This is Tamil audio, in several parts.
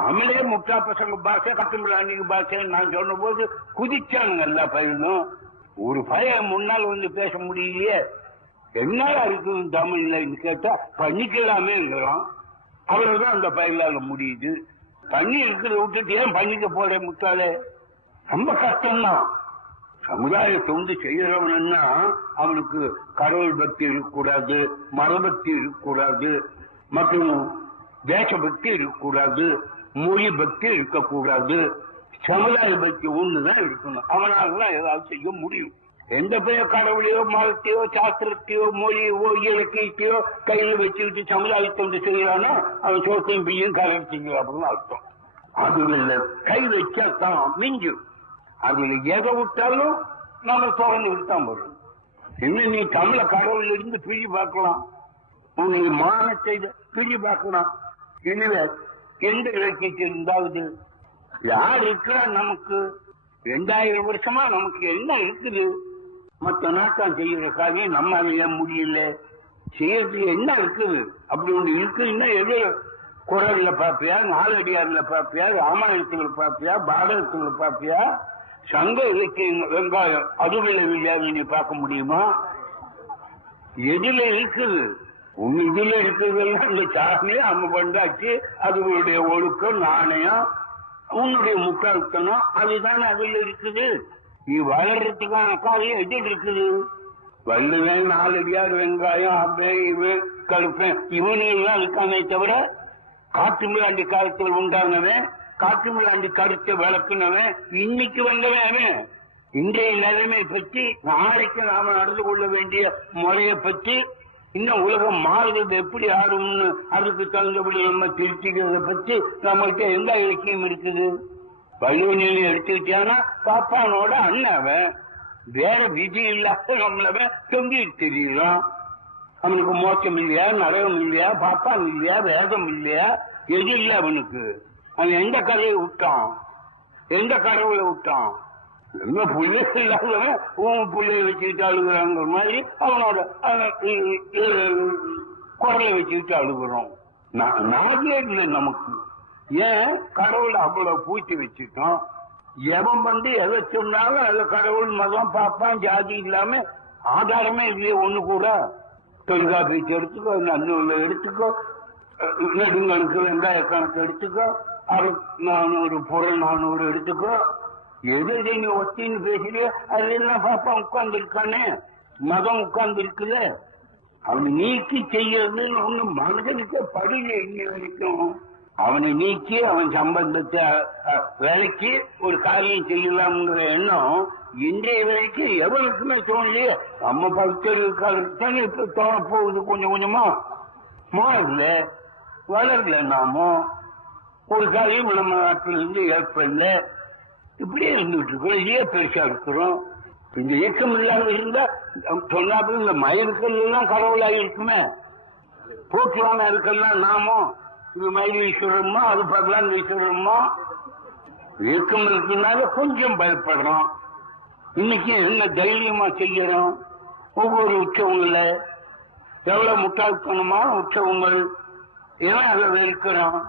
தமிழே முட்டா பசங்க பாஷை கட்டுமிழாண்டிங்க பாஷை நான் சொன்ன போது குதிச்சானுங்க எல்லா பையனும். ஒரு பையன் முன்னால் வந்து பேச முடியலையே, என்னால இருக்குது தமிழ்ல கேட்டா பண்ணிக்கலாமே இருக்கிறோம். அவ்வளவுதான் அந்த பயிலால முடியுது. பண்ணி இருக்கிறத விட்டுட்டு ஏன் பண்ணிக்க போற முட்டாளே? ரொம்ப கஷ்டம்தான். சமுதாயத்தை வந்து செய்யறவனா அவனுக்கு கடவுள் பக்தி இருக்கக்கூடாது, மரபக்தி இருக்கக்கூடாது, மற்றும் தேசபக்தி இருக்கக்கூடாது, மொழி பக்தி இருக்கக்கூடாது, சமுதாய பக்தி ஒண்ணுதான் இருக்கணும். அவனாலதான் ஏதாவது செய்ய முடியும். எந்த பெயர் கடவுளையோ மதத்தையோ சாஸ்திரத்தையோ மொழியோ இலக்கியத்தையோ கையில வச்சுக்கிட்டு சமுதாயத்தை வந்து செய்யறானோ அவன் சோத்தையும் பிள்ளையும் கலர்த்திங்க அப்படின்னு அர்த்தம். அதுல கை வச்சாத்தான் மிஞ்சும். அதுல எதை விட்டாலும் நம்ம தொடர்ந்து விட்டான் வரும். இன்னும் நீ தமிழ கடவுள் இருந்து பிழி பார்க்கலாம், உன்னுடைய மானத்தை பிழி பார்க்கலாம். எனவே எந்த இலக்கியத்தில் இருந்தாவது யார் இருக்கிறா? நமக்கு 2000 வருஷமா நமக்கு என்ன இருக்குது? மற்ற நாட்டம் செய்யற காரியம் நம்ம அறிய முடியல. செய்யறது என்ன இருக்குது? அப்படி ஒன்று இருக்குன்னா எது குரல்ல பாப்பியா, நாலடியார்ல பாப்பியா, ராமாயணத்துல பாப்பியா, பாரதத்துல பாப்பியா, சங்க இலக்கிய வெங்காயம் அதுல நீ பார்க்க முடியுமா? எதுல இருக்குது? உன் இதுல இருக்கிறதெல்லாம் இந்த சாமியை அம்ம பண்ணாச்சு. அதுகளுடைய ஒழுக்கம் நாணயம் உன்னுடைய முட்டாள்தனம் அதுதானே அதுல இருக்குது. நீ வளர்றதுக்கான காரியம் எது இருக்குது? வள்ளுவன், நாலடியார், வெங்காயம், அப்பேன், இவன் கருப்பேன் இவனெல்லாம் இருக்கானே தவிர காட்டுமிழாண்டி காலத்தில் உண்டானவன், காட்டுமிழாண்டி கருத்தை விளக்குனவன், இன்னைக்கு வந்தவன் அவன். இன்றைய நிலைமை பற்றி, நாளைக்கு நாம நடந்து கொள்ள வேண்டிய முறையை பற்றி, இன்னும் உலகம் மாறுறது எப்படி ஆறும்னு அதுக்கு தகுந்தபடி நம்ம திருத்திக்கிறத பற்றி நம்மகிட்ட எந்த இலக்கியம் இருக்குது? வள்ளுவனில் எடுத்துக்கிட்டானா பாப்பானோட அண்ணாவன் வேற விதி இல்லாத நம்மளவன் தொங்கிட்டு தெரியுறான். அவனுக்கு மோட்சம் இல்லையா, நரகம் இல்லையா, பாப்பான் இல்லையா, வேதம் இல்லையா, எது இல்லை அவனுக்கு. அவன் எந்த கதையை விட்டான்? எந்த கடவுளை விட்டான்? எங்க பிள்ளை இல்லாதவன் உன் பிள்ளைய வச்சுக்கிட்டு அழுகுறாங்கிற மாதிரி அவனோட குரலை வச்சுக்கிட்டு அழுகுறோம். நாகே இல்லை நமக்கு. ஏன் கடவுளை அவ்வளவு பூச்சி வச்சுட்டோம்? எவன் வந்து எதை சொன்னாலும் அது கடவுள் மதம் பாப்பான் ஜாதி இல்லாம ஆதாரமே இல்லையே ஒண்ணு கூட. தொல்காப்பியத்தை எடுத்துக்கோ, நன்னூல்ல எடுத்துக்கோ, நெடுங்கணக்கு வெங்காய கணக்கு எடுத்துக்கோ, 400 400 எடுத்துக்கோ. எது நீ ஒத்தின்னு பேசுறிய அதெல்லாம் பாப்பா உட்கார்ந்து இருக்கானே, மதம் உட்கார்ந்து இருக்குது. அவனை நீக்கி செய்யறது ஒண்ணு மனிதனுக்கு படியில இன்னி வரைக்கும். அவனை நீக்கி அவன் சம்பந்தத்தை விலைக்கு ஒரு காரியம் செய்யலாம்ங்கிற எண்ணம் இன்றைய வரைக்கும் எவனுக்குமே தோணலையே. நம்ம பக்தர்களுக்காக இப்ப தோண போகுது. கொஞ்சம் கொஞ்சமா மாறல, வளரல. நாம ஒரு காரியம் நம்ம நாட்டிலிருந்து ஏற்படல, இப்படியே இருந்துட்டு இருக்கோம். இதே பெருசா இருக்கிறோம். இந்த இயக்கம் இல்லாத இருந்தா சொன்னாப்புல இந்த மயில்கள் எல்லாம் கடவுளாக இருக்குமே, போக்குவான இருக்கலாம். நாமும் இது மயில் ஈஸ்வரமா, அது பகவான் ஈஸ்வரமா இயக்கம் இருக்குனால கொஞ்சம் பயப்படுறோம். இன்னைக்கு என்ன தைரியமா செய்யறோம்? ஒவ்வொரு உற்சவங்கள எவ்வளவு முட்டாள்தனமான உற்சவங்கள் ஏன்னா அதை வெறுக்கிறோம்.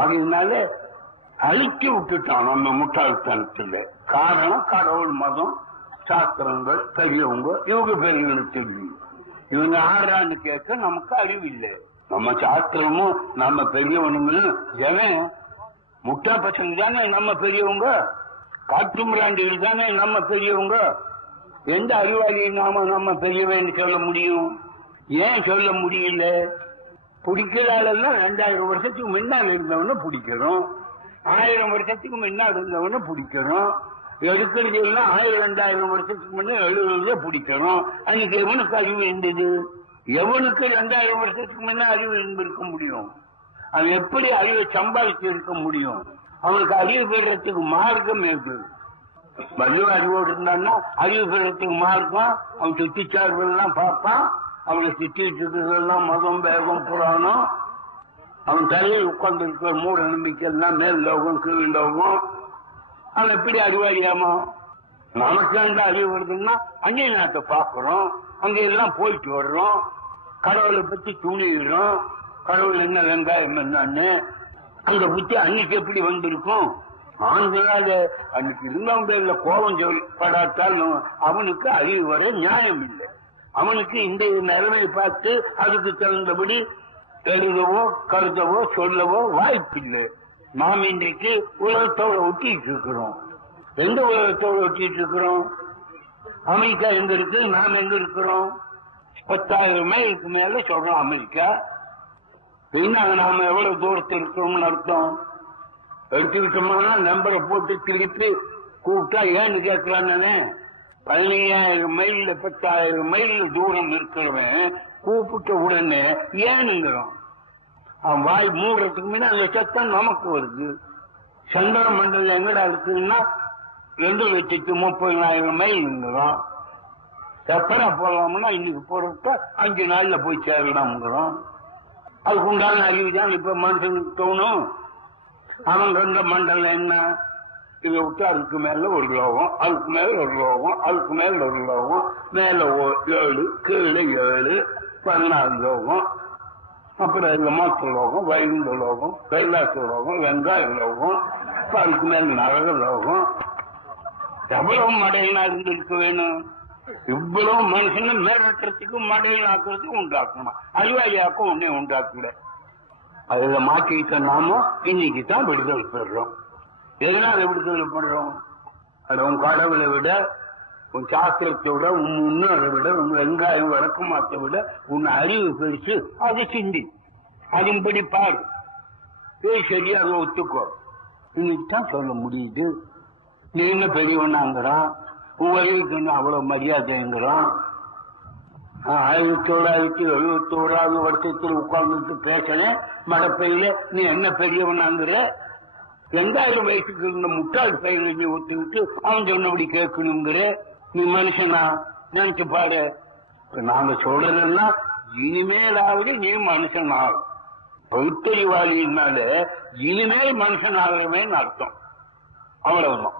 அதனால அழிக்க விட்டுட்டான் நம்ம முட்டாள்தனத்துல. காரணம் கடவுள், மதம், சாஸ்திரங்கள், பெரியவங்க, இவங்க பெரியவங்களுக்கு தெரியும். இவங்க ஆடுறான்னு கேட்க நமக்கு அறிவு இல்லை. நம்ம சாஸ்திரமும் நம்ம பெரியவனுங்களும் எவன் முட்டா பசங்க தானே நம்ம பெரியவங்க, காட்டு மிராண்டிகள் தானே நம்ம பெரியவங்க. எந்த அறிவாளியை நம்ம பெரியவன்னு சொல்ல முடியும்? ஏன் சொல்ல முடியல? பிடிக்கிறாளெல்லாம் 2000 வருஷத்துக்கு முன்னால் இருந்தவன பிடிக்கிறோம், 1000 வருஷத்துக்கு முன்னால் இருந்தவன பிடிக்கிறோம். எடுக்கிறது எல்லாம் 1000 2000 வருஷத்துக்கு முன்னே எழுதுறத பிடிக்கிறோம். அன்னைக்கு எவனுக்கு அறிவு இருந்தது? எவனுக்கு 2000 வருஷத்துக்கு முன்ன அறிவு இருந்திருக்க முடியும்? அவன் எப்படி அறிவை சம்பாதிச்சு இருக்க முடியும்? அவனுக்கு அறிவு பெறத்துக்கு மார்க்கம் இருக்கு. வள்ளுவ அறிவோடு இருந்தான்னா அறிவு பெறத்துக்கு மார்க்கம். அவன் சுத்திச்சார்பெல்லாம் பார்ப்பான். அவனை சுத்திட்டு இருக்கிறதெல்லாம் மதம், வேகம், புராணம். அவன் தலையில் உட்கார்ந்து இருக்கிற மூட நம்பிக்கை எல்லாம் மேல் லோகம், கீழ் லோகம். அவன் எப்படி அறிவாளியாமா? நமக்கு அந்த அறிவு வருதுன்னா அந்நிய நாட்டை பார்க்கிறோம், அங்க எல்லாம் போயிட்டு வர்றோம், கடவுளை பத்தி துணிடுறோம். கடவுள் என்ன, வெங்காயம் என்னன்னு அந்த புத்தி அன்னைக்கு எப்படி வந்திருக்கும்? ஆண்களாக அன்னைக்கு இருந்தவங்க கோபம் படாத்தால் அவனுக்கு அறிவு வர நியாயம் இல்லை. அவனுக்கு இந்த நிலைமை பார்த்து அதுக்கு தகுந்தபடி எழுதவோ கருதவோ சொல்லவோ வாய்ப்பில்லை. நாம் இன்றைக்கு உலகத்தோட ஒட்டிட்டு இருக்கிறோம். எந்த உலகத்தோட ஒட்டிட்டு இருக்கிறோம்? அமெரிக்கா எங்க இருக்கு, நாம் எங்க இருக்கிறோம்? 10,000 மைலுக்கு மேல சொல்றோம் அமெரிக்கா. என்ன நாம எவ்வளவு தூரத்தில் இருக்கிறோம்னு அர்த்தம்? எடுத்துக்கிட்டோம்னா நம்பரை போட்டு திருப்பி கூப்பிட்டா ஏன்னு கேட்கலான்னு 15,000 மைல்ல 10,000 மைல் தூரம் இருக்கிறவன் கூப்பிட்ட உடனே ஏனுங்கிறோம். அவன் வாய் மூடுறதுக்கு முன்ன அந்த சத்தம் நமக்கு வருது. சந்திர மண்டலம் எங்கடா இருக்குன்னா 2,30,000 மைல்ங்கிறோம். எப்படா போகலாம்னா இன்னைக்கு போறப்ப 5 நாள்ல போய் சேரலாம்ங்கிறோம். அதுக்கு உண்டான அறிவுதான் இப்ப மனுஷனுக்கு தோணும். அவன் ரெண்ட மண்டலம் என்ன, இதை விட்டு அதுக்கு மேல ஒரு லோகம், அதுக்கு மேல ஒரு லோகம், அதுக்கு மேல ஒரு லோகம், மேல 7, கீழே 7, 14 லோகம். அப்புறம் இந்த மோட்ச லோகம், வைகுண்ட லோகம், கைலாச லோகம், வெங்காய லோகம், அதுக்கு மேல நரக லோகம். எவ்வளவு மடையினா இருந்திருக்க வேணும்? இவ்வளவு மனுஷனை மிரட்டுறதுக்கு மடையினாக்கிறதுக்கு உண்டாக்கணும். அறிவாளியாக்கும் ஒன்னே உண்டாக்கல. அதுல மாற்றிக்கிட்ட நாம இன்னைக்கு தான் விடுதலை பெறுறோம். எதனால விடுதலை பண்றோம்? அது உன் கடவுளை விட, உன் சாஸ்திரத்தை விட, உன் முன்னோரை விட, உன் வெங்காயம் வழக்கமாத்தை விட உன் அறிவு பெருசு. அது சிந்தி, அதன்படி பாரு, சரியா அதை ஒத்துக்கோ. இன்னைக்கு தான் சொல்ல முடியுது. நீ என்ன பெரியவனாங்கிறான், உன் அறிவுக்கு என்ன அவ்வளவு மரியாதைங்கிறான். 1971 வருஷத்தில் உட்கார்ந்துட்டு பேசினேன் மடப்பையில, நீ என்ன பெரியவனாங்கிற? 2000 வயசுக்கு இருந்த முட்டாள் பையனை நீ ஒத்துக்கிட்டு அவன் சொன்னபடி கேட்கணுங்கிற? நீ மனுஷனா? நினைச்சு பாரு. நாங்க சொல்றதுன்னா இனிமேலாவது நீ மனுஷனாக பகுத்தறிவாளியினால இனிமேல் மனுஷனாகவேன்னு அர்த்தம். அவ்வளவுதான்.